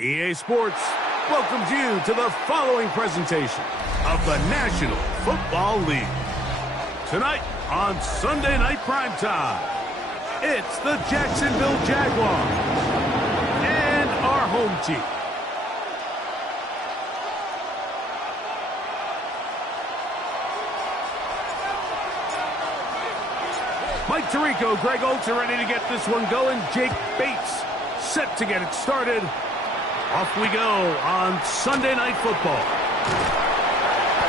EA Sports welcomes you to the following presentation of the National Football League. Tonight on Sunday Night Primetime, it's the Jacksonville Jaguars and our home team. Mike Tirico, Greg Oates are ready to get this one going. Jake Bates set to get it started. Off we go on Sunday Night Football.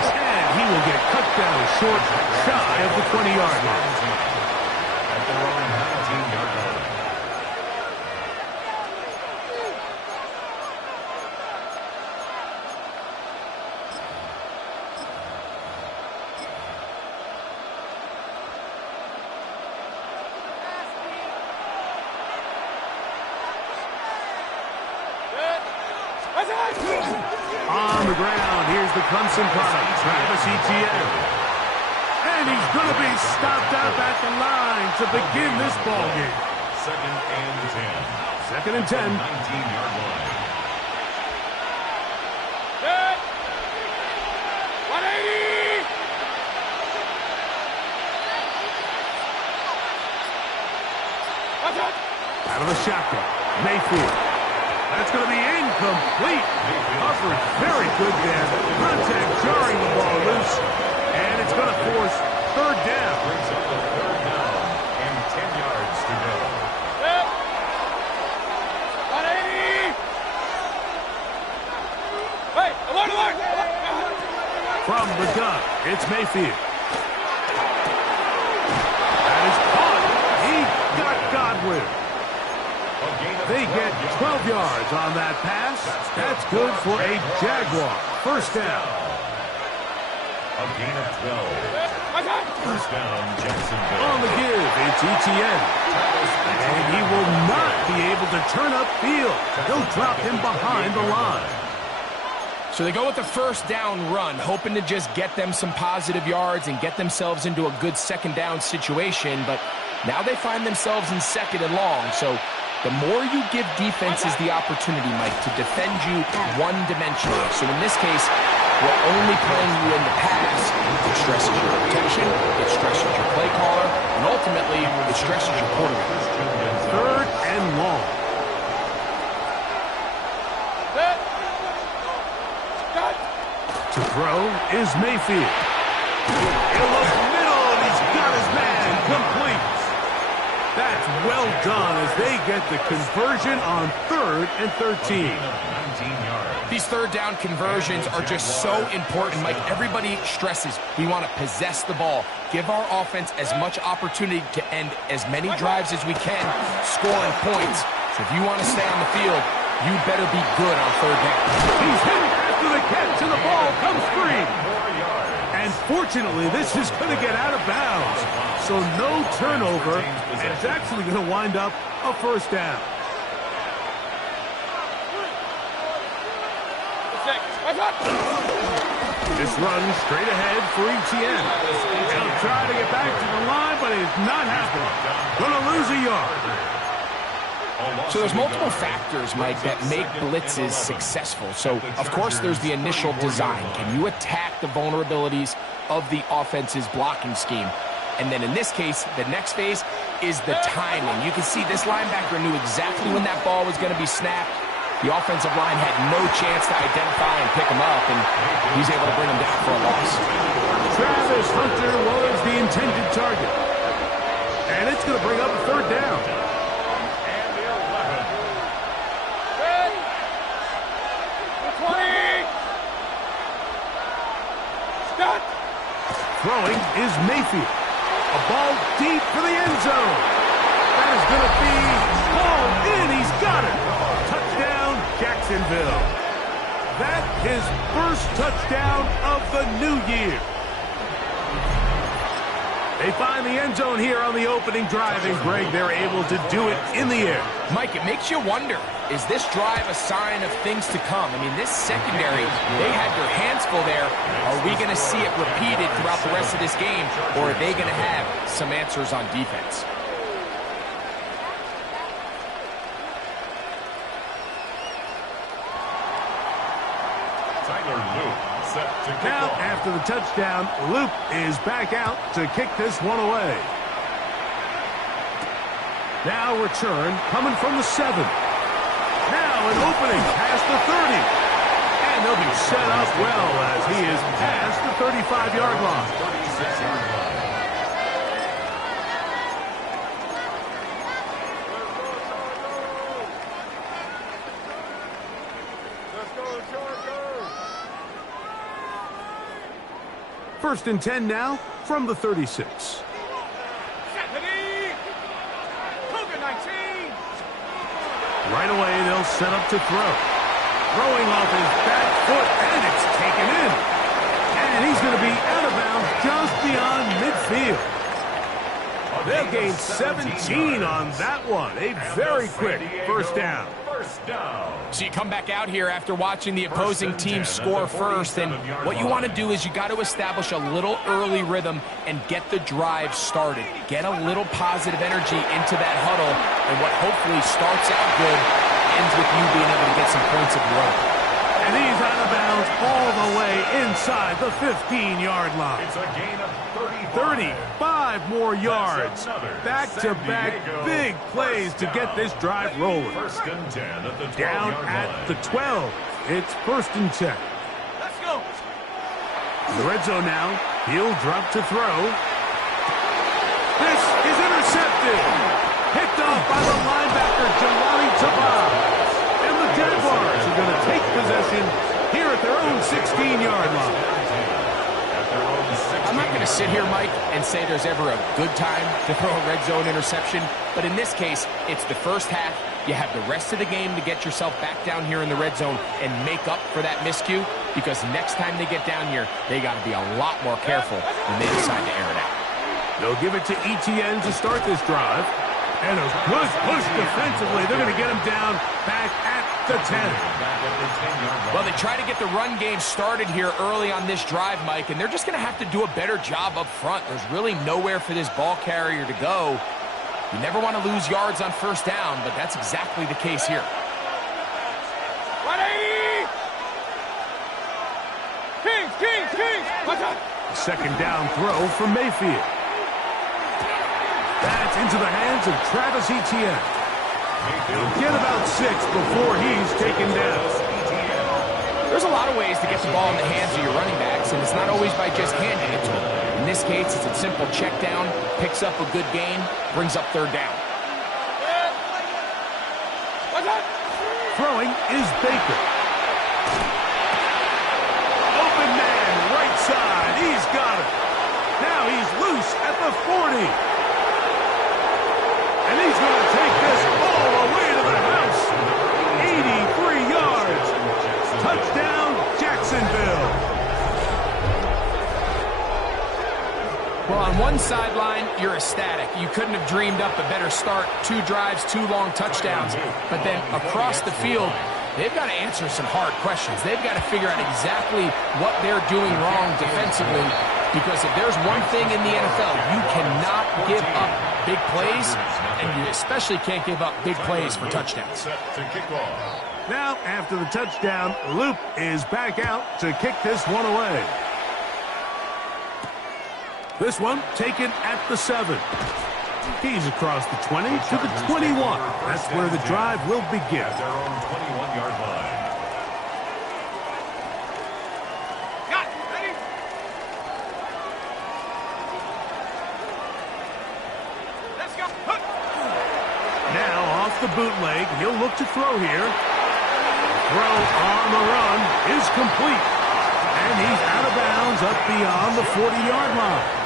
And he will get cut down short, shy of the 20-yard line. At their own 19-yard line. On the ground, here's the Clemson product, Travis Etienne. And he's going to be stopped out at the line to begin this ball game. Second and 10. Second and 10. 19-yard line. Set. 180. Watch out. Out of the shotgun, Mayfield. That's going to be incomplete. Coverage very good there. Contact jarring the ball loose. And it's going to force third down. Brings up the third down and 10 yards to go. Set. 180. Hey, alert. From the gun, it's Mayfield. That is caught. He got Godwin. They get 12 yards on that pass. That's good for a Jaguar. First down. A gain of 12. First down, Jacksonville. On the give, it's Etienne. And he will not be able to turn upfield. They'll drop him behind the line. So they go with the first down run, hoping to just get them some positive yards and get themselves into a good second down situation. But now they find themselves in second and long. So the more you give defenses the opportunity, Mike, to defend you one-dimensionally. So in this case, we're only playing you in the pass. It stresses your protection, it stresses your play caller, and ultimately, it stresses your quarterback. Third and long. To throw is Mayfield. He'll look middle, and he's got his man complete. That's well done as they get the conversion on 3rd and 13. 19 yards. These third down conversions are just so important, Mike. Everybody stresses we want to possess the ball, give our offense as much opportunity to end as many drives as we can, scoring points. So if you want to stay on the field, you better be good on third down. He's hit after the catch, and the ball comes free. 4 yards. And fortunately, this is going to get out of bounds. So no turnover, and it's actually going to wind up a first down. This run straight ahead for ETN. He'll try to get back to the line, but it's not happening. Gonna lose a yard. So there's multiple factors, Mike, that make blitzes successful. So, of course, there's the initial design. Can you attack the vulnerabilities of the offense's blocking scheme? And then in this case, the next phase is the timing. You can see this linebacker knew exactly when that ball was going to be snapped. The offensive line had no chance to identify and pick him up, and he's able to bring him down for a loss. Travis Hunter was the intended target. And it's going to bring up a third down. Throwing is Mayfield. A ball deep for the end zone. That is going to be hauled in. He's got it. Touchdown, Jacksonville. That his first touchdown of the new year. They find the end zone here on the opening drive, and Greg, they're able to do it in the air. Mike, it makes you wonder, is this drive a sign of things to come? I mean, this secondary, they had their hands full there. Are we going to see it repeated throughout the rest of this game, or are they going to have some answers on defense? Now, after the touchdown, Luke is back out to kick this one away. Now return coming from the 7. Now an opening past the 30. And they'll be set up well as he is past the 35-yard line. 36-yard line. First and 10 now from the 36. Right away, they'll set up to throw. Throwing off his back foot, and it's taken in. And he's going to be out of bounds just beyond midfield. They'll gain 17 on that one. A very quick first down. So you come back out here after watching the opposing team score first, and what you want to do is you got to establish a little early rhythm and get the drive started. Get a little positive energy into that huddle, and what hopefully starts out good ends with you being able to get some points of your own. And he's out of bounds all the way inside the 15-yard line. It's a gain of 35 more yards. Back-to-back big plays to get this drive rolling. First and 10 at the 12-yard Down at the 12. It's first and 10. Let's go. In the red zone now. He'll drop to throw. This is intercepted. Picked off by the linebacker, Jelani Tabah. And the Jaguars are going to take possession here at their own 16-yard line. I'm not going to sit here, Mike, and say there's ever a good time to throw a red zone interception, but in this case, it's the first half. You have the rest of the game to get yourself back down here in the red zone and make up for that miscue, because next time they get down here, they got to be a lot more careful when they decide to air it out. They'll give it to ETN to start this drive. And a good push defensively. They're going to get him down back at the 10. Well, they try to get the run game started here early on this drive, Mike, and they're just going to have to do a better job up front. There's really nowhere for this ball carrier to go. You never want to lose yards on first down, but that's exactly the case here. 180! Kings! Watch out! Second down throw from Mayfield. That's into the hands of Travis Etienne. He'll get about 6 before he's taken down. There's a lot of ways to get the ball in the hands of your running backs, and it's not always by just handing it to them. In this case, it's a simple check down, picks up a good gain, brings up third down. Throwing is Baker. Open man, right side. He's got it. Now he's loose at the 40. And he's going to take this all the way to the house. 83 yards. Touchdown, Jacksonville. Well, on one sideline, you're ecstatic. You couldn't have dreamed up a better start. 2 drives, 2 long touchdowns. But then across the field, they've got to answer some hard questions. They've got to figure out exactly what they're doing wrong defensively, because if there's one thing in the NFL, you cannot give up big plays, and you especially can't give up big plays for touchdowns. Now, after the touchdown, Luke is back out to kick this one away. This one taken at the 7. He's across the 20 to the 21. That's where the drive will begin. At their own 21-yard line. Got it. Ready? Let's go. Hook. Now, off the bootleg, he'll look to throw here. Throw on the run is complete. And he's out of bounds up beyond the 40-yard line.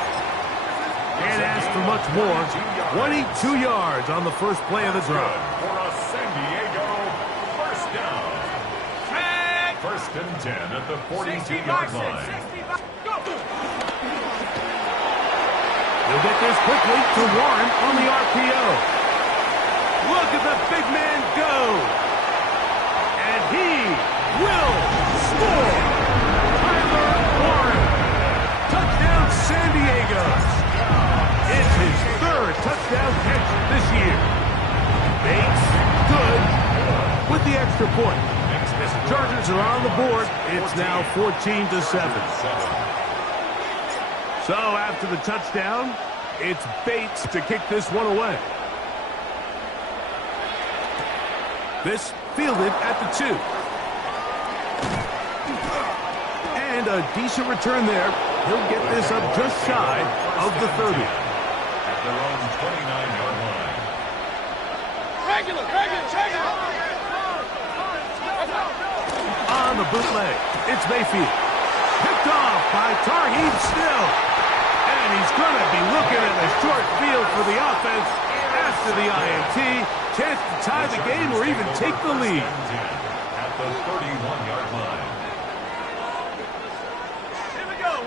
Can't ask for much more. 22 yards on the first play of the drive. For a San Diego first down. First and 10 at the 42-yard line. He'll get this quickly to Warren on the RPO. Look at the big man go. And he will score. Tyler Warren. Touchdown San Diego. It's his third touchdown catch this year. Bates, good, with the extra point. As the Chargers are on the board, it's now 14-7. So after the touchdown, it's Bates to kick this one away. This fielded at the 2. And a decent return there. He'll get this up just shy of the 30. At their own 29-yard line. Regular. On the bootleg, it's Mayfield. Picked off by Tarheeb Still. And he's going to be looking at the short field for the offense after the INT. Chance to tie the game or even take the lead. At the 31-yard line. Here we go.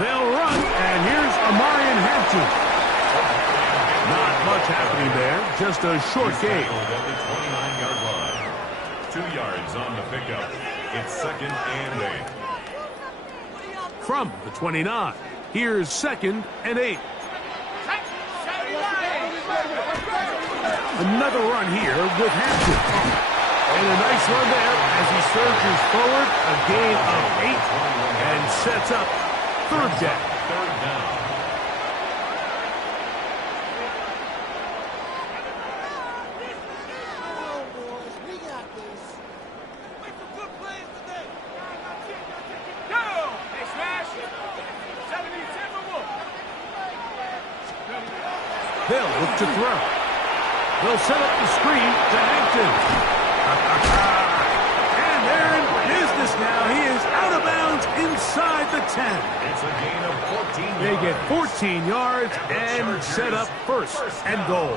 They'll run, and here's Amarian Hampton. Not much happening there, just a short gain. At the 29-yard line. 2 yards on the pickup. It's second and 8. From the 29, here's second and 8. Another run here with Hampton. And a nice run there as he surges forward, a gain of 8, and sets up third down. Third down. They'll look to throw. They'll set up the screen to Hampton. And they're in business now. He is out of bounds inside the 10. It's a gain of 14 yards. They get 14 yards and set up first and goal.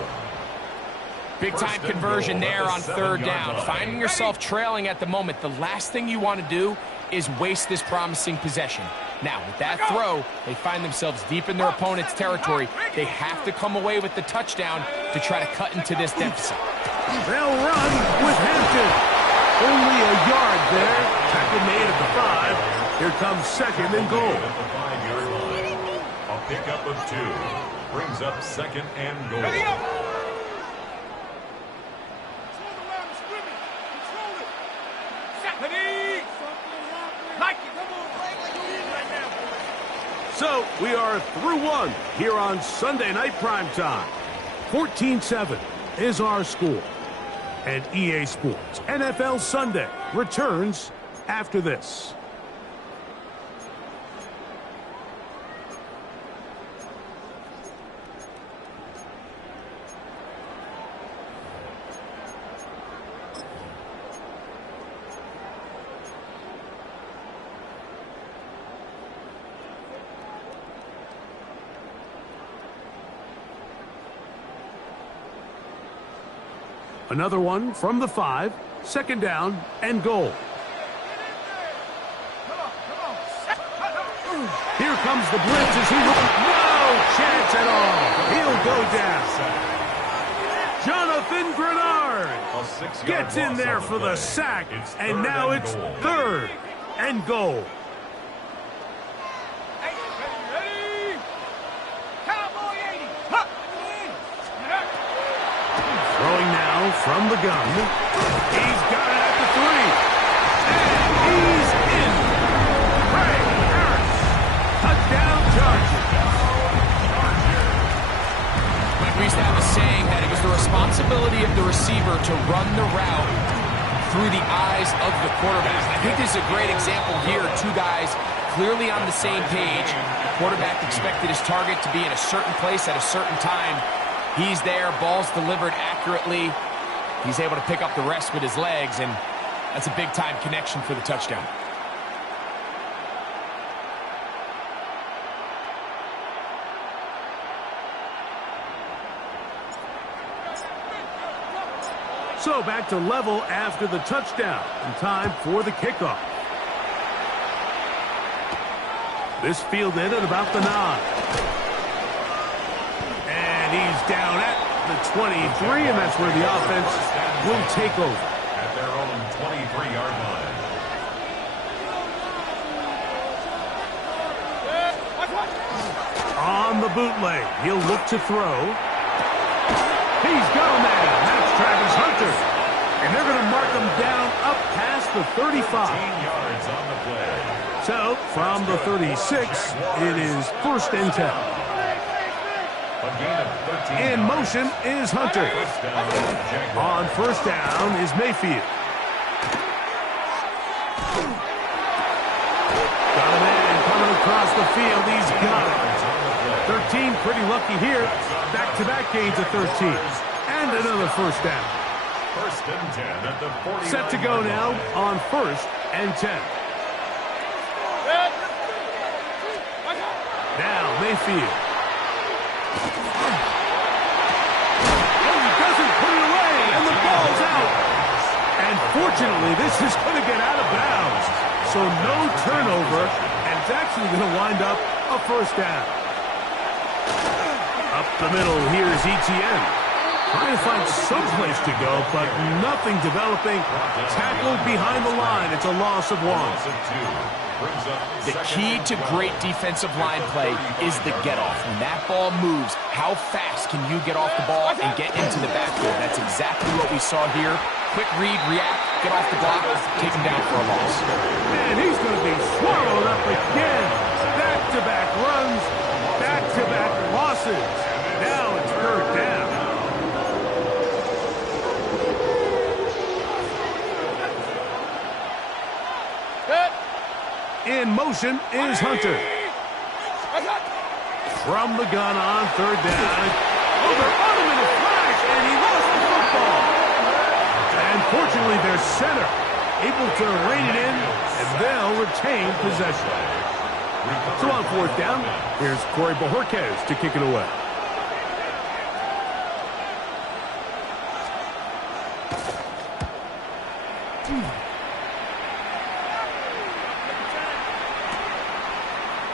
Big-time conversion there on third down. Finding yourself trailing at the moment, the last thing you want to do is waste this promising possession. Now, with that throw, they find themselves deep in their opponent's territory. They have to come away with the touchdown to try to cut into this deficit. They'll run with Hampton. Only a yard there. Tackle made at the 5. Here comes second and goal. At the 5-yard line. A pickup of 2. Brings up second and goal. So we are through one here on Sunday Night Primetime. 14-7 is our score. And EA Sports NFL Sunday returns after this. Another one from the 5, second down and goal. Here comes the blitz as he runs. No chance at all. He'll go down. Jonathan Grenard A 6-yard gets in loss there on the for the play. sack, It's and third now and it's goal. 3rd and goal. Hey, ready? Cowboy 80. Huh. Throwing now from the gun. He's got it at the 3. And he's in. Ray Harris. Touchdown Chargers. We used to have a saying that it was the responsibility of the receiver to run the route through the eyes of the quarterback. I think this is a great example here. 2 guys clearly on the same page. The quarterback expected his target to be in a certain place at a certain time. He's there, ball's delivered accurately. He's able to pick up the rest with his legs, and that's a big-time connection for the touchdown. So back to level after the touchdown, and time for the kickoff. This fielded at about the 9. And he's down at the 23, and that's where the offense will take over. At their own 23-yard line. On the bootleg, he'll look to throw. He's got a man. That's Travis Hunter. And they're going to mark him down up past the 35. 15 yards on the play. So, from the 36, it is 1st and 10. A gain of 13 In motion is Hunter. First down, Jaguars. On 1st down is Mayfield. Got a man coming across the field. He's got it. 13, pretty lucky here. Back-to-back gains of 13. And another 1st down. 1st and 10 at the 40. Set to go now on 1st and 10. Now Mayfield. Oh, he doesn't put it away, and the ball's out. And fortunately, this is going to get out of bounds. So no turnover, and it's actually going to wind up a 1st down. Up the middle, here's Etienne. Trying to find some place to go, but nothing developing. Tackled behind the line. It's a loss of 1. Loss of 2. Brings up The second key and to goal. great defensive line play is the get-off. When that ball moves, how fast can you get off the ball and get into the backfield? That's exactly what we saw here. Quick read, react, get off the block, take him down for a loss. And he's going to be swallowed up again. Back-to-back runs, back-to-back losses. Now it's 3rd down. In motion is Hunter. From the gun on 3rd down. Oh, they're on him in a flash, and he lost the football. And fortunately, their center able to rein it in, and they'll retain possession. So on 4th down, here's Corey Bojorquez to kick it away.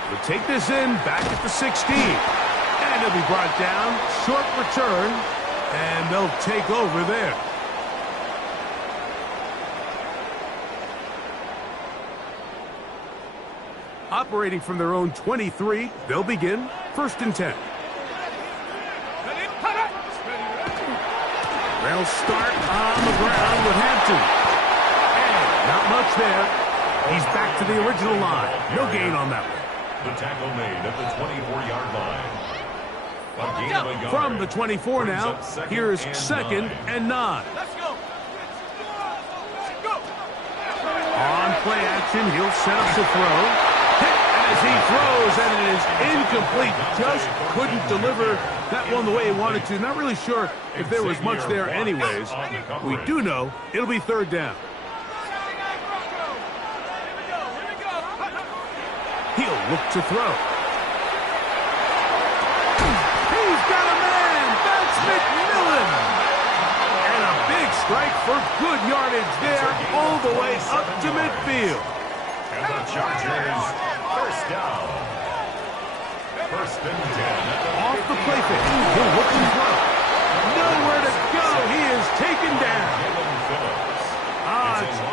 They'll take this in back at the 16. And he'll be brought down. Short return. And they'll take over there. Operating from their own 23, they'll begin 1st and 10. They'll start on the ground with Hampton. And not much there. He's back to the original line. No gain on that one. The tackle made at the 24-yard line. A gain of a yard. From the 24 Brings now, up second here's and 2nd 9. and 9. Let's go. Go. On play action, he'll set up to throw. Hit as he throws, and it is incomplete. Just couldn't deliver that one the way he wanted to. Not really sure if there was much there anyways. We do know it'll be 3rd down. He'll look to throw. He's got a man. That's McMillan. And a big strike for good yardage there all the way up to midfield. And the Chargers, 1st down. 1st and 10. Off the play fake. He'll look to throw. Nowhere to go. taken down.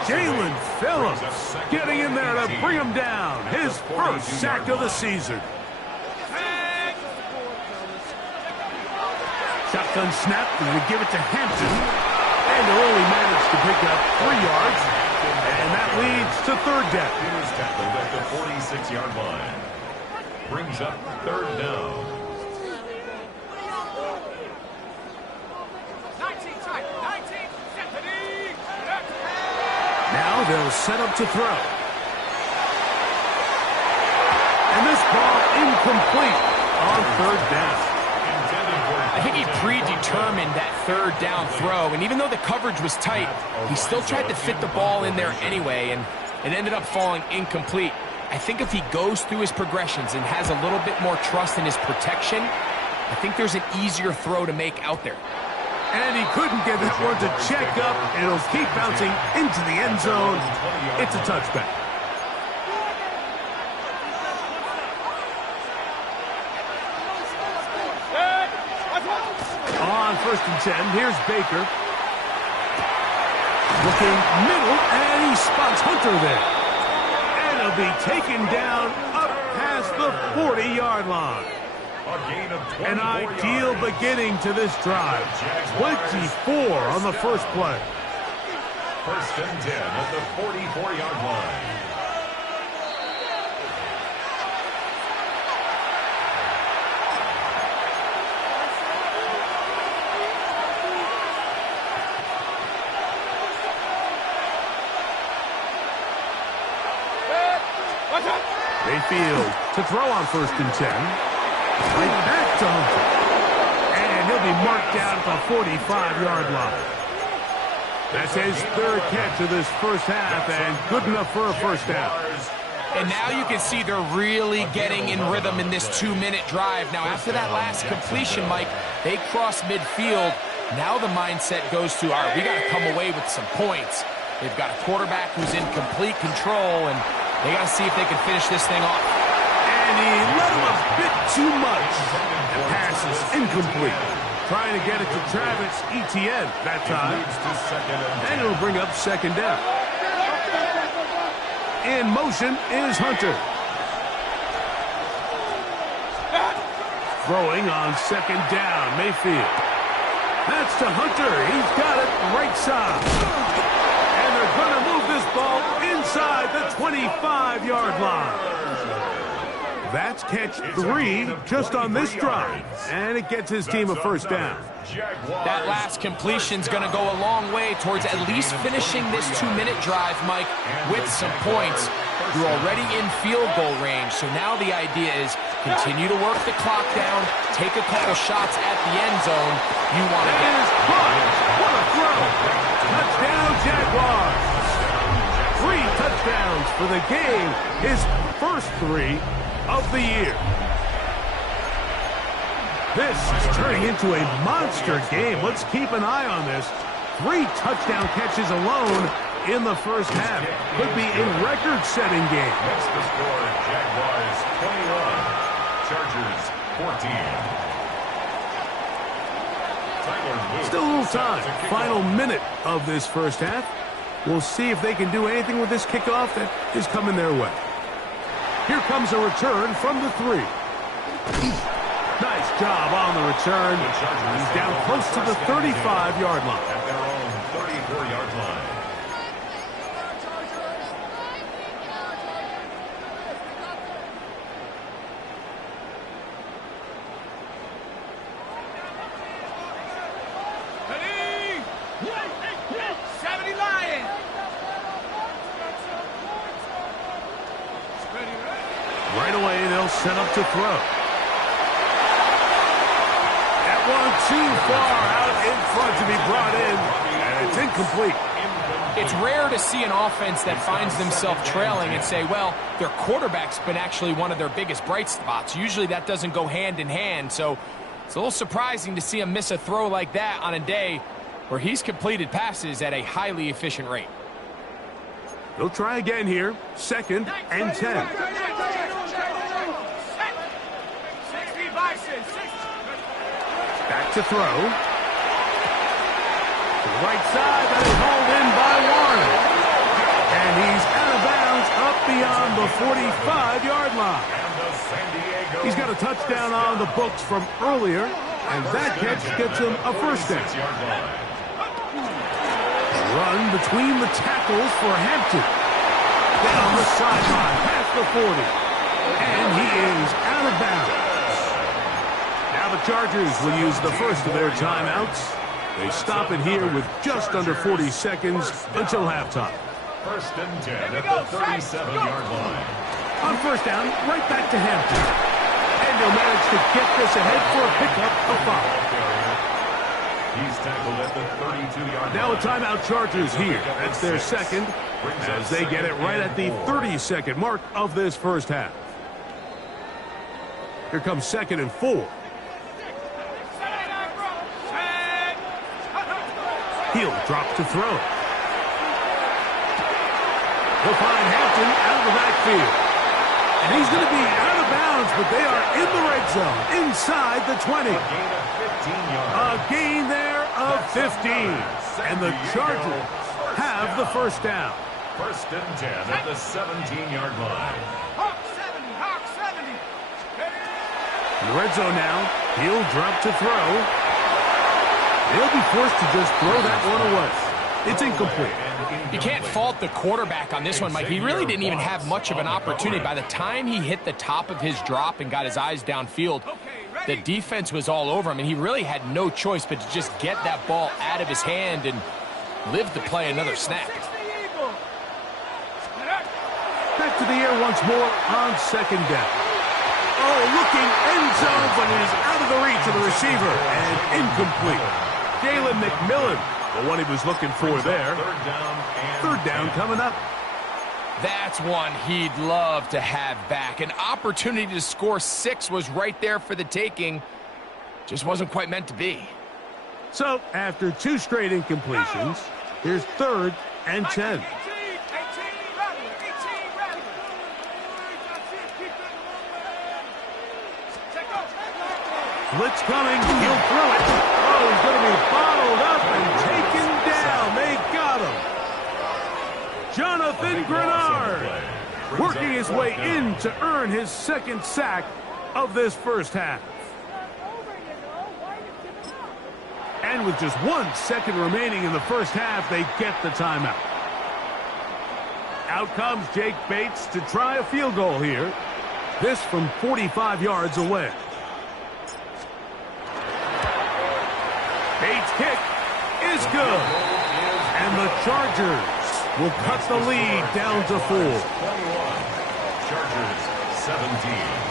Jalen Phillips getting in there to bring him down. His first sack of the season. Shotgun snap, and they give it to Hampton. And they'll only manage to pick up 3 yards. And that leads to third down. He was tackled at the 46-yard line. Brings up third down. 19 tight, 19, Stephanie. Now they'll set up to throw. And this ball incomplete on third down. I think he predetermined that third down throw, and even though the coverage was tight, he still tried to fit the ball in there anyway, and it ended up falling incomplete. I think if he goes through his progressions and has a little bit more trust in his protection, I think there's an easier throw to make out there. And he couldn't get that one to check up. It'll keep bouncing into the end zone. It's a touchback. On 1st and 10, here's Baker. Looking middle, and he spots Hunter there. And he'll be taken down up past the 40-yard line. An ideal beginning to this drive. 24 on the first play. 1st and 10 at the 44-yard line. Mayfield to throw on 1st and 10. Right back to Hunter. And he'll be marked down at the 45-yard line. That's his 3rd catch of this first half, and good enough for a first down. And now you can see they're really getting in rhythm in this 2-minute drive. Now, after that last completion, Mike, they cross midfield. Now the mindset goes to, all right, we got to come away with some points. They've got a quarterback who's in complete control, and they got to see if they can finish this thing off. And he let him a bit too much. The pass is incomplete. Trying to get it to Travis Etienne that time. And it'll bring up 2nd down. In motion is Hunter. Throwing on 2nd down, Mayfield. That's to Hunter. He's got it right side. And they're going to move this ball inside the 25-yard line. That's catch 3 just on this drive. And it gets his team a first down. That last completion's going to go a long way towards at least finishing this 2-minute drive, Mike, with some points. You're already in field goal range, so now the idea is continue to work the clock down, take a couple shots at the end zone. You want to get it. What a throw! Touchdown, Jaguars! 3 touchdowns for the game. His first 3 of the year. This is turning into a monster game. Let's keep an eye on this. 3 touchdown catches alone in the first half. Could be a record-setting game. That's the score. Jaguars 21, Chargers 14. Still a little time. Final minute of this first half. We'll see if they can do anything with this kickoff that is coming their way. Here comes a return from the 3. Nice job on the return. He's down close to the 35-yard line. At their own 34-yard line. Ready? 70 Lions. Right away, they'll set up to throw. That one too far out in front to be brought in, and it's incomplete. It's rare to see an offense that finds themselves trailing and say, well, their quarterback's been actually one of their biggest bright spots. Usually that doesn't go hand in hand, so it's a little surprising to see him miss a throw like that on a day where he's completed passes at a highly efficient rate. They'll try again here. 2nd and 10. Back to throw. To the right side, that is hauled in by Warren. And he's out of bounds up beyond the 45-yard line. He's got a touchdown on the books from earlier, and that catch gets him a first down. Run between the tackles for Hampton. Down the sideline, past the 40. And he is out of bounds. Now the Chargers will use the first of their timeouts. They stop it here with just under 40 seconds until halftime. First and 10 at the 37-yard line. On first down, right back to Hampton. And they'll manage to get this ahead for a pickup of 5. He's tackled at the 32-yard line. Now a timeout Chargers here. That's their second, as they get it right at the 30-second mark of this first half. Here comes 2nd and 4. He'll drop to throw. He'll find Hampton out of the backfield. And he's going to be out of bounds, but they are in the red zone, inside the 20. A gain there of 15. And the Chargers have the first down. First and 10 at the 17-yard line. Hawk 70, Hawk 70. In the red zone now, he'll drop to throw. They'll be forced to just throw that one away. It's incomplete. You can't fault the quarterback on this one, Mike. He really didn't even have much of an opportunity. By the time he hit the top of his drop and got his eyes downfield, the defense was all over him, and he really had no choice but to just get that ball out of his hand and live to play another snap. Back to the air once more on second down. Oh, looking end zone, but it is out of the reach of the receiver and incomplete. Jalen McMillan, the one he was looking for there. Third down coming up. That's one he'd love to have back. An opportunity to score 6 was right there for the taking. Just wasn't quite meant to be. So, after 2 straight incompletions, here's 3rd and 10. Blitz coming. He'll throw it. Oh, he's going to be bottled up and taken down. They got him. Jonathan Grenard working his way in to earn his 2nd sack of this first half. And with just 1 second remaining in the first half, they get the timeout. Out comes Jake Bates to try a field goal here. This from 45 yards away. Bates' kick is good. And the Chargers will cut the lead down to 4. 21. Chargers 17.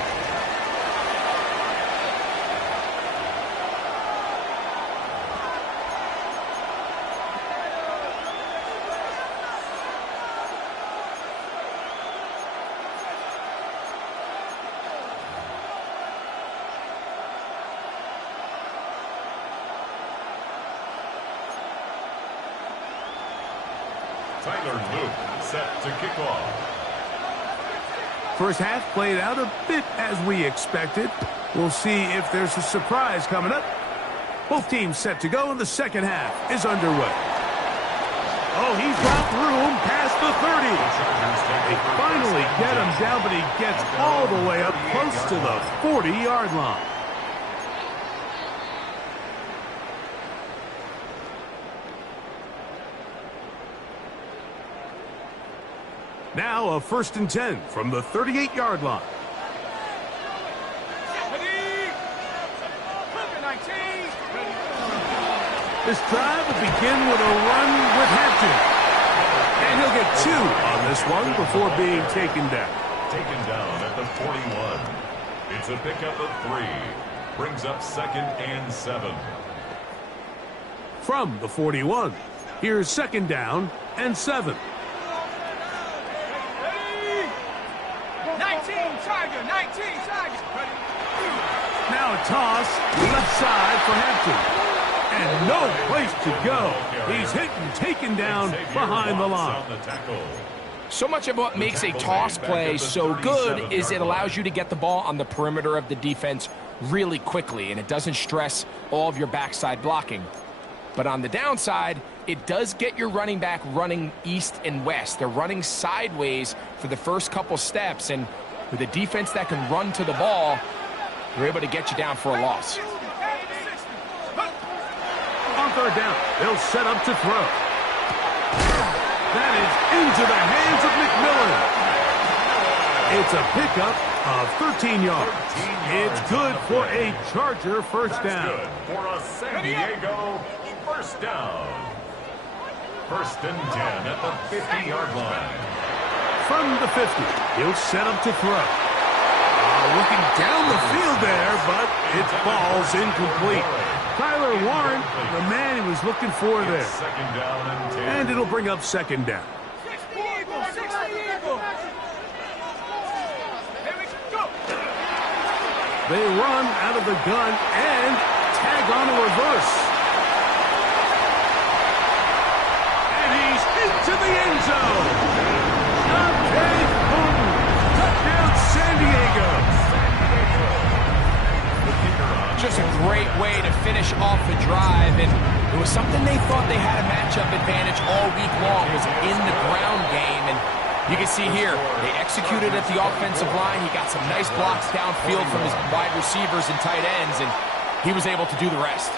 Tyler Luke set to kick off. First half played out a bit as we expected. We'll see if there's a surprise coming up. Both teams set to go, and the second half is underway. Oh, he's got room past the 30. They finally get him down, but he gets all the way up close to the 40-yard line. Now a 1st and 10 from the 38-yard line. This drive will begin with a run with Hampton. And he'll get 2 on this one before being taken down. Taken down at the 41. It's a pickup of 3. Brings up 2nd and 7. From the 41, here's 2nd down and 7. 19 Tiger, 19 Tiger. Now a toss left side for Hampton. And no place to go. He's hit and taken down behind the line. So much of what makes a toss play so good is it allows you to get the ball on the perimeter of the defense really quickly, and it doesn't stress all of your backside blocking. But on the downside, it does get your running back running east and west. They're running sideways for the first couple steps, and with a defense that can run to the ball, they're able to get you down for a loss. On third down, they'll set up to throw. That is into the hands of McMillan. It's a pickup of 13 yards. It's good for a Charger first down. Good for a San Diego first down. First and 10 at the 50-yard line. From the 50, he'll set up to throw. Looking down the field there, but it falls incomplete. Tyler Warren, the man he was looking for there. Second down and 10. And it'll bring up second down. 60 Eagles, 60 Eagles. Here we go. They run out of the gun and tag on a reverse. And he's into the end zone. Okay, boom. Touchdown, San Diego. Just a great way to finish off the drive, and it was something they thought they had a matchup advantage all week long, was in the ground game. And you can see here, they executed at the offensive line. He got some nice blocks downfield from his wide receivers and tight ends, and he was able to do the rest.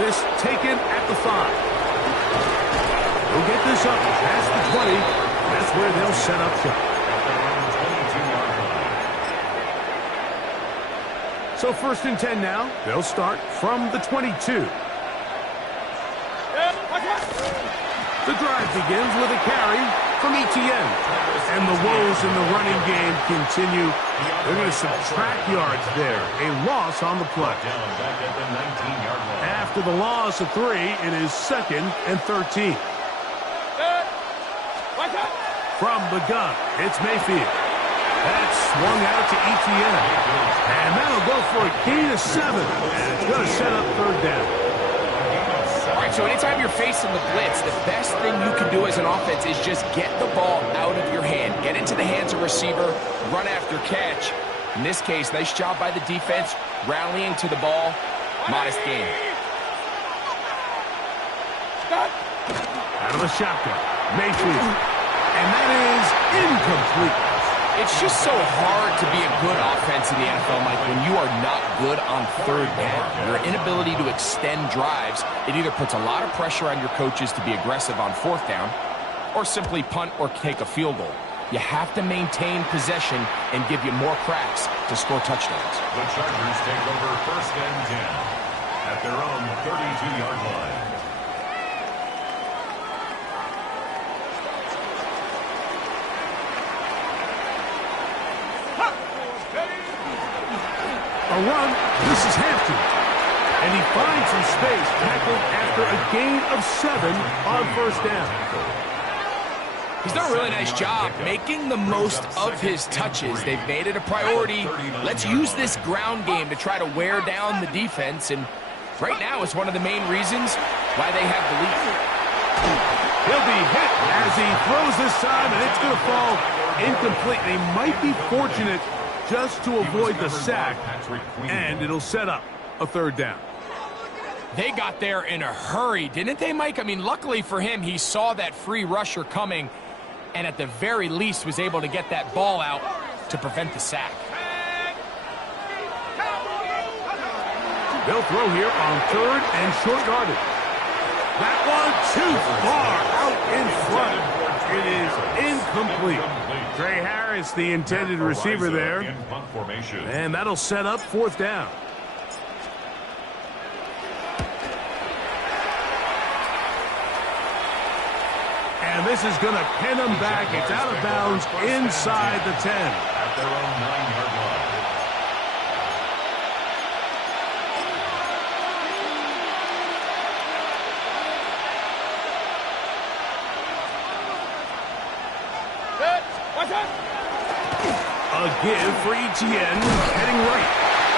This taken at the 5. They'll get this up past the 20. That's where they'll set up shop. So first and 10 now. They'll start from the 22. The drive begins with a carry from Etienne. And the woes in the running game continue. They're going to subtract yards there. A loss on the play. After the loss of 3, it is second and 13. From the gun, it's Mayfield. That's swung out to Etienne. And that'll go for a gain of 7. And it's going to set up third down. All right, so anytime you're facing the blitz, the best thing you can do as an offense is just get the ball out of your hand. Get into the hands of receiver, run after catch. In this case, nice job by the defense, rallying to the ball. Modest gain. Out of the shotgun, Mayfield. And that is incomplete. It's just so hard to be a good offense in the NFL, Mike, when you are not good on third down. Your inability to extend drives, it either puts a lot of pressure on your coaches to be aggressive on fourth down or simply punt or take a field goal. You have to maintain possession and give you more cracks to score touchdowns. The Chargers take over first and 10 at their own 32-yard line. A run, this is Hampton. And he finds some space, tackled after a gain of 7 on first down. He's done a really nice job making the most of his touches. They've made it a priority. Let's use this ground game to try to wear down the defense, and right now it's one of the main reasons why they have the lead. He'll be hit as he throws this time, and it's going to fall incomplete. They might be fortunate just to avoid the sack, and it'll set up a third down. They got there in a hurry, didn't they, Mike? I mean, luckily for him, he saw that free rusher coming, and at the very least was able to get that ball out to prevent the sack. They'll throw here on third and short yardage. That one too far out in front. It is incomplete. Trey Harris, the intended receiver there. And that'll set up fourth down. And this is going to pin them back. It's out of bounds inside the 10. At their own 9-yard line. A give for Etienne, heading right.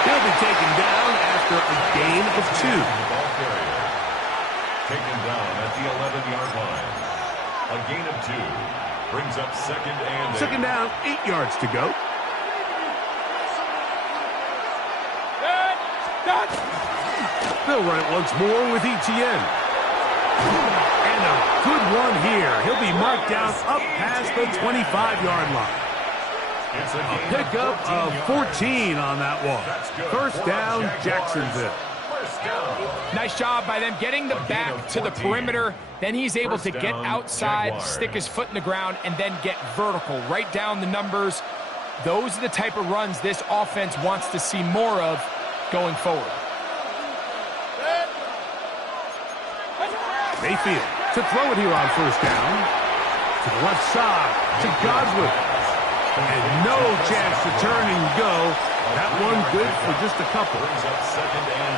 He'll be taken down after a gain of 2. Ball carrier. Taken down at the 11-yard line. A gain of 2 brings up second and 8. Second down, 8 yards to go. They'll run it once more with ETN. And a good one here. He'll be marked down up past the 25-yard line. A pickup of 14 on that one. First down, Jacksonville. Nice job by them getting the back to the perimeter. Then he's able to get outside, stick his foot in the ground, and then get vertical. Right down the numbers. Those are the type of runs this offense wants to see more of going forward. Mayfield to throw it here on first down. To the left side, to Godwin. And no chance to turn and go. That one good for just a couple.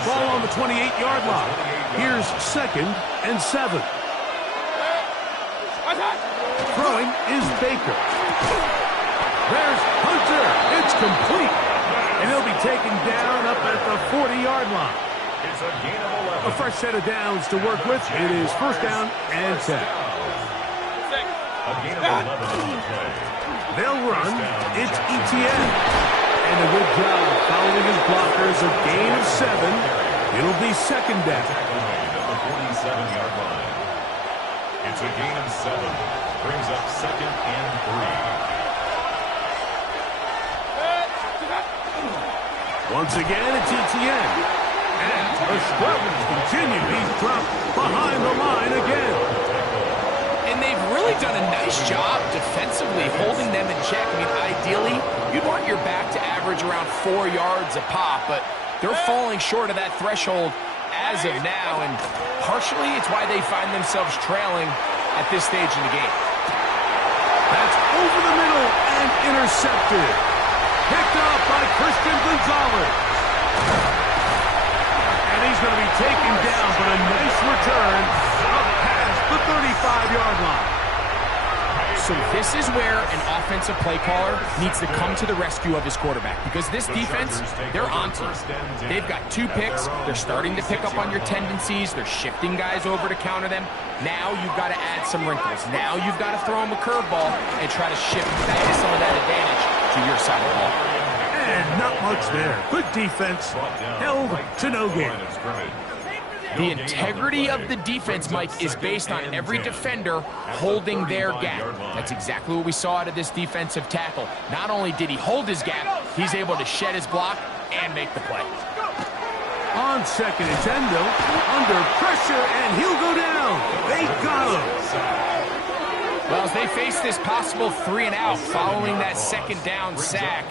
Ball on the 28-yard line. Here's 2nd and 7. Throwing is Baker. There's Hunter. It's complete. And he'll be taken down up at the 40-yard line. It's a gain of 11. A fresh set of downs to work with. It is first down and 10. A gain of 11 on the play. They'll run. It's ETN. And a good job following his blockers. A gain of 7. It'll be second down. At the 47-yard line. It's a gain of 7. Brings up 2nd and 3. Once again, it's ETN. And the struggles continue. He's dropped behind the line again. And they've really done a nice job defensively holding them in check. I mean, ideally, you'd want your back to average around 4 yards a pop, but they're falling short of that threshold as of now, and partially it's why they find themselves trailing at this stage in the game. That's over the middle and intercepted. Picked up by Christian Gonzalez. And he's going to be taken down, but a nice return up past the 35-yard line. So this is where an offensive play caller needs to come to the rescue of his quarterback, because this defense, they're onto you. They've got 2 picks. They're starting to pick up on your tendencies. They're shifting guys over to counter them. Now you've got to add some wrinkles. Now you've got to throw them a curveball and try to shift back some of that advantage to your side of the ball. And not much there. Good defense. Held to no gain. The integrity of the defense, Mike, is based on every defender holding their gap. That's exactly what we saw out of this defensive tackle. Not only did he hold his gap, he's able to shed his block and make the play. On 2nd and 10, though, under pressure, and he'll go down. They got him. Well, as they face this possible 3-and-out following that 2nd down sack,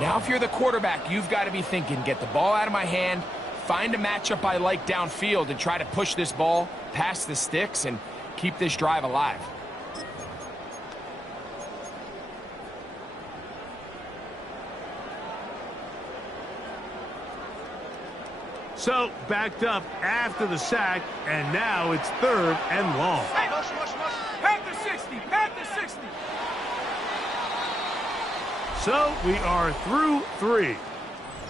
now if you're the quarterback, you've got to be thinking, get the ball out of my hand, find a matchup I like downfield, and try to push this ball past the sticks and keep this drive alive. So, backed up after the sack, and now it's 3rd and long. Panther 60, Panther 60. So, we are through 3.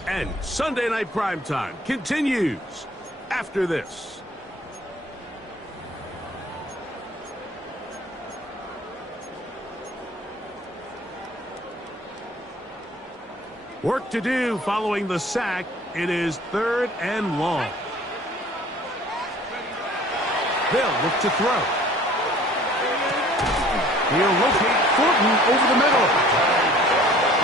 And Sunday Night Primetime continues after this. Work to do following the sack. It is 3rd and long. They'll look to throw. He'll locate Thornton over the middle.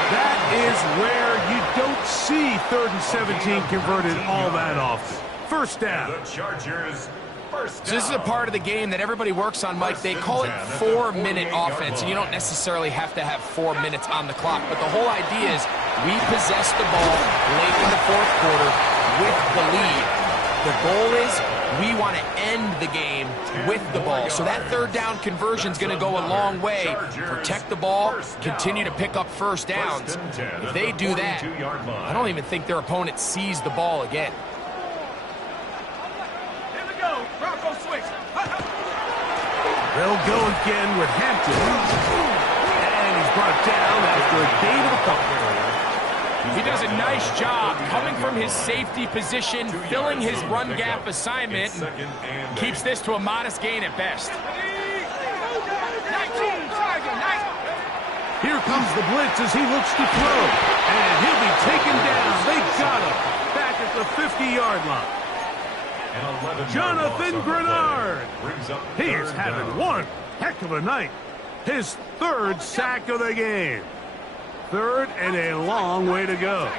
That is where you don't see 3rd and 17 converted all that often. First down. The Chargers. First down. So this is a part of the game that everybody works on, Mike. They call it 4-minute offense, and you don't necessarily have to have 4 minutes on the clock. But the whole idea is we possess the ball late in the 4th quarter with the lead. The goal is we want to end the game with the ball. So that 3rd down conversion is going to go a long way. Protect the ball, continue to pick up first downs. If they do that, I don't even think their opponent sees the ball again. Here we go. Bronco switch. They'll go again with Hampton. And he's brought down after a gain of a couple. He does a nice job coming from his safety position, filling his run gap assignment, and keeps this to a modest gain at best. 19, Tiger, 19. Here comes the blitz as he looks to throw. And he'll be taken down. They got him. Back at the 50-yard line. Jonathan Grenard. He is having one heck of a night. His third sack of the game. Third and a long way to go.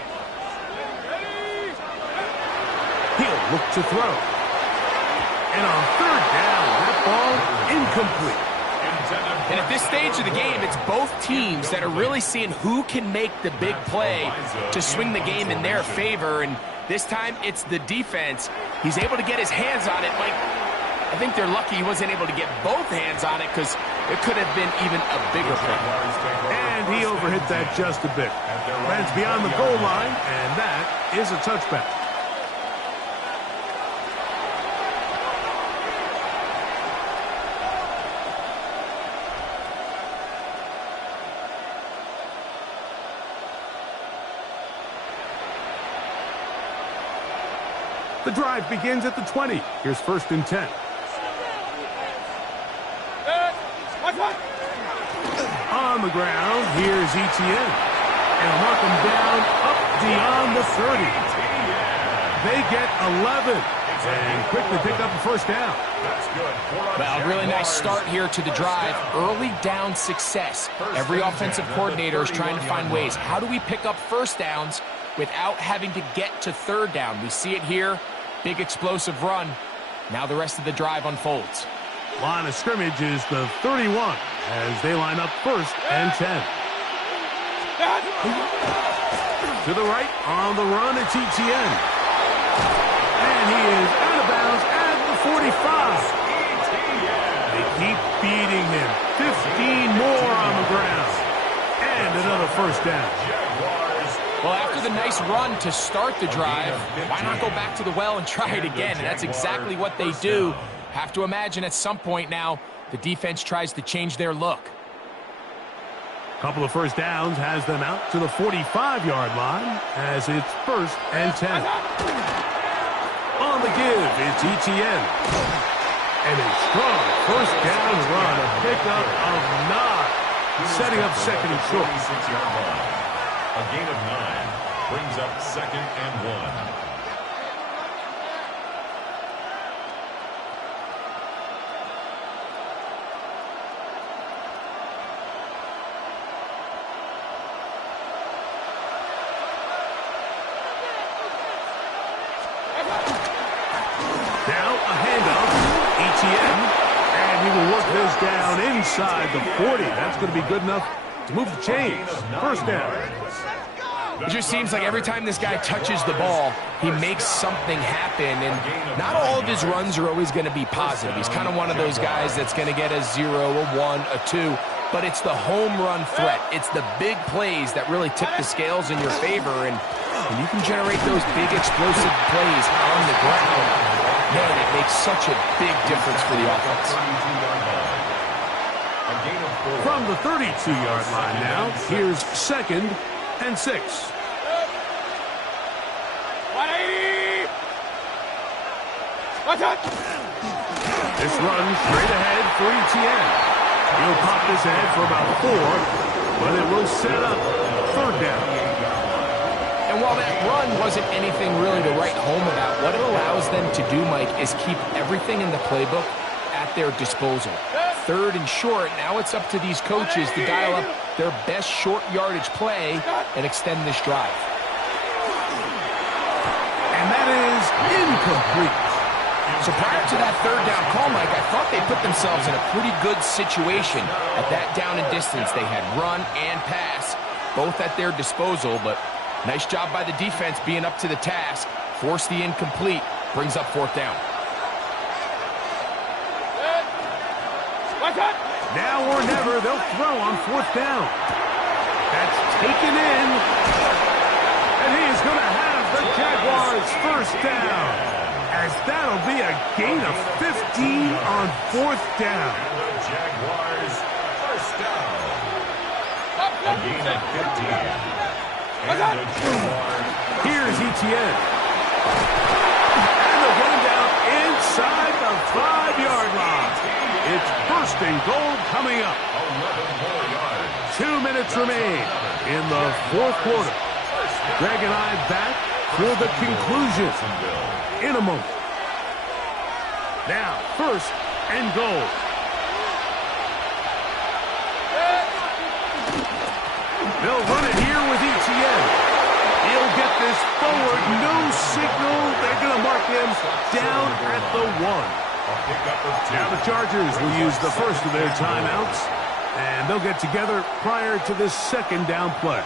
He'll look to throw. And on third down, that ball incomplete. And at this stage of the game, it's both teams that are really seeing who can make the big play to swing the game in their favor. And this time, it's the defense. He's able to get his hands on it. Mike, I think they're lucky he wasn't able to get both hands on it because it could have been even a bigger play. And he overhit that just a bit. Lands beyond the goal line, and that is a touchback. The drive begins at the 20. Here's 1st and 10. On the ground, here's Etienne. And mark him down up beyond the 30. They get 11. And quickly pick up a 1st down. Well, really nice start here to the drive. Early down success. Every offensive coordinator is trying to find ways. How do we pick up 1st downs without having to get to 3rd down? We see it here. Big explosive run. Now the rest of the drive unfolds. Line of scrimmage is the 31 as they line up 1st and 10. To the right on the run, it's Etienne. And he is out of bounds at the 45. They keep beating him. 15 more on the ground. And another 1st down. Well, after the nice run to start the drive, why not go back to the well and try it again? And that's exactly what they do. Have to imagine at some point now, the defense tries to change their look. Couple of 1st downs has them out to the 45-yard line as it's 1st and 10. On the give, it's Etienne. And a strong 1st down run, a pickup of 9, setting up 2nd and short. A gain of 9 brings up 2nd and 1. Now a handoff, Etienne, and he will work this down inside the 40. That's going to be good enough to move the chains. 1st down. It just seems like every time this guy touches the ball, he makes something happen, and not all of his runs are always going to be positive. He's kind of one of those guys that's going to get a 0, a 1, a 2, but it's the home run threat. It's the big plays that really tip the scales in your favor, and when you can generate those big explosive plays on the ground, man, it makes such a big difference for the offense. From the 32-yard line now, here's 2nd and 6. 180! This run straight ahead for Etienne. He'll pop this ahead for about 4, but it will set up 3rd down. And while that run wasn't anything really to write home about, what it allows them to do, Mike, is keep everything in the playbook at their disposal. 3rd and short, now it's up to these coaches to dial up their best short yardage play and extend this drive. And that is incomplete. So prior to that 3rd down call, Mike, I thought they put themselves in a pretty good situation at that down and distance. They had run and pass, both at their disposal, but nice job by the defense being up to the task. Force the incomplete, brings up 4th down. Now or never, they'll throw on 4th down. That's taken in. And he is going to have the Jaguars' 1st down. As that'll be a gain of 15 on 4th down. The Jaguars' 1st down. A gain of 15. And the Jaguars. Here's Etienne. And they'll get him down inside the 5-yard line. It's 1st and goal coming up. 11 more yards. 2 minutes remain in the 4th quarter. Greg and I back for the conclusion in a moment. Now, first and goal. They'll run it here with ETN. He'll get this forward. No signal. They're going to mark him down at the 1. Now the Chargers will use the first of their timeouts, and they'll get together prior to this second down play.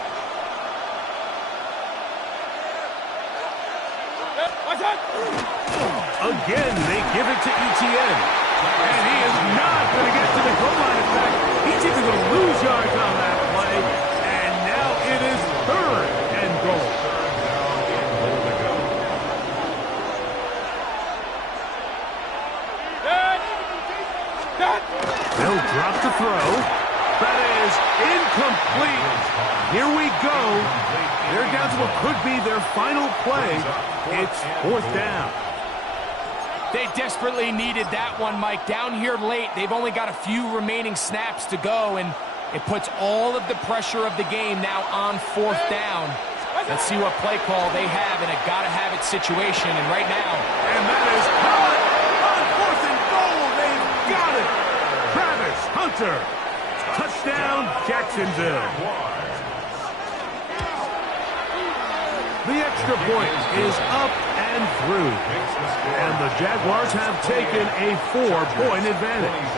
Again, they give it to ETN. And he is not going to get to the goal line. In fact, he's even going to lose yards on that play. And now it is third and goal. They'll drop the throw. That is incomplete. Here we go. They're down to what could be their final play. It's fourth down. They desperately needed that one, Mike. Down here late, they've only got a few remaining snaps to go, and it puts all of the pressure of the game now on fourth down. Let's see what play call they have in a gotta-have-it situation, and right now. And that is caught on fourth and goal. They've got it. Travis Hunter. Touchdown, Jacksonville. The extra point is up and through. And the Jaguars have taken a 4-point advantage.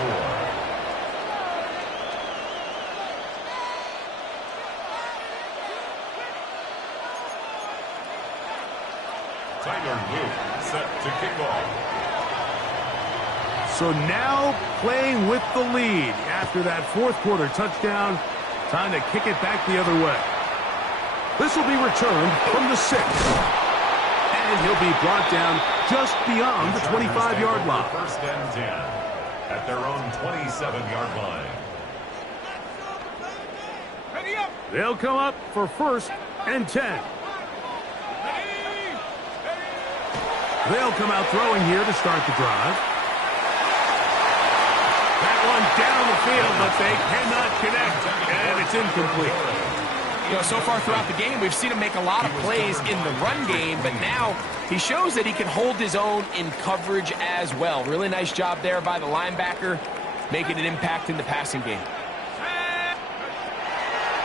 Tyler Luke set to kick off. So now playing with the lead after that fourth quarter touchdown. Time to kick it back the other way. This will be returned from the 6. And he'll be brought down just beyond the 25-yard line. First and 10 at their own 27-yard line. They'll come up for first and 10. They'll come out throwing here to start the drive. That one down the field, but they cannot connect, and it's incomplete. You know, so far throughout the game, we've seen him make a lot of plays in the run game, but now he shows that he can hold his own in coverage as well. Really nice job there by the linebacker, making an impact in the passing game.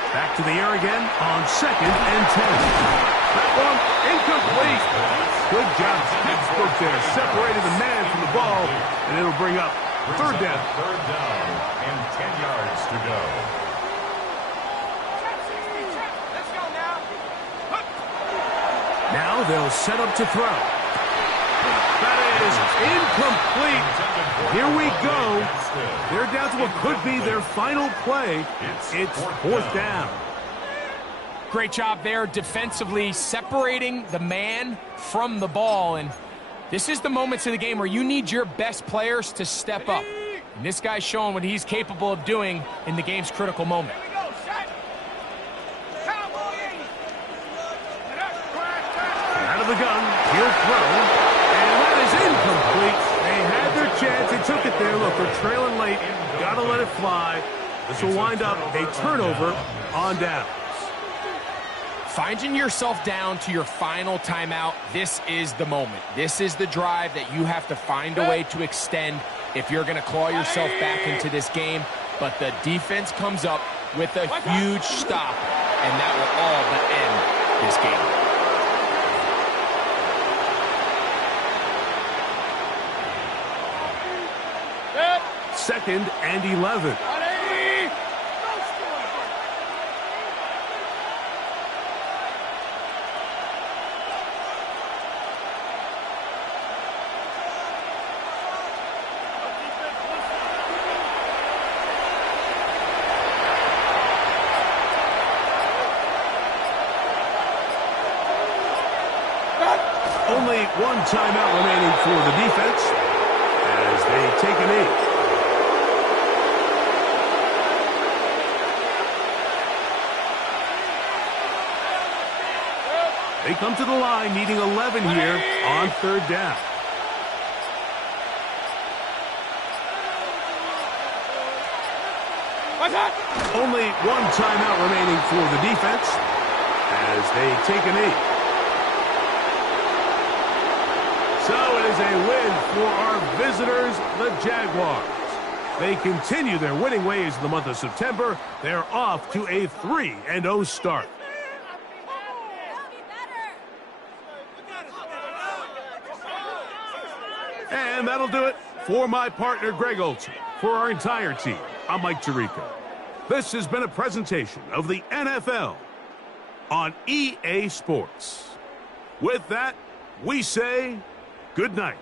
Back to the air again on second and 10. That one incomplete. Good job, textbook there. Separated the man from the ball, and it'll bring up third down. Third down and 10 yards to go. Now they'll set up to throw. That is incomplete. Here we go. They're down to what could be their final play. It's fourth down. Great job there defensively, separating the man from the ball. And this is the moments of the game where you need your best players to step up. And this guy's showing what he's capable of doing in the game's critical moment. Out of the gun, he'll throw, and that is incomplete. They had their chance, they took it there. Look, they're trailing late, gotta let it fly. This will wind up a turnover on downs. Finding yourself down to your final timeout, this is the moment. This is the drive that you have to find a way to extend if you're going to claw yourself back into this game. But the defense comes up with a huge stop, and that will all but end this game. Second and 11. Only one timeout remaining for the defense as they take a knee. They come to the line needing 11 here on third down. Only one timeout remaining for the defense as they take a knee. So it is a win for our visitors, the Jaguars. They continue their winning ways in the month of September. They're off to a 3-0 start. And that'll do it for my partner, Greg Olson. For our entire team, I'm Mike Tirico. This has been a presentation of the NFL on EA Sports. With that, we say good night.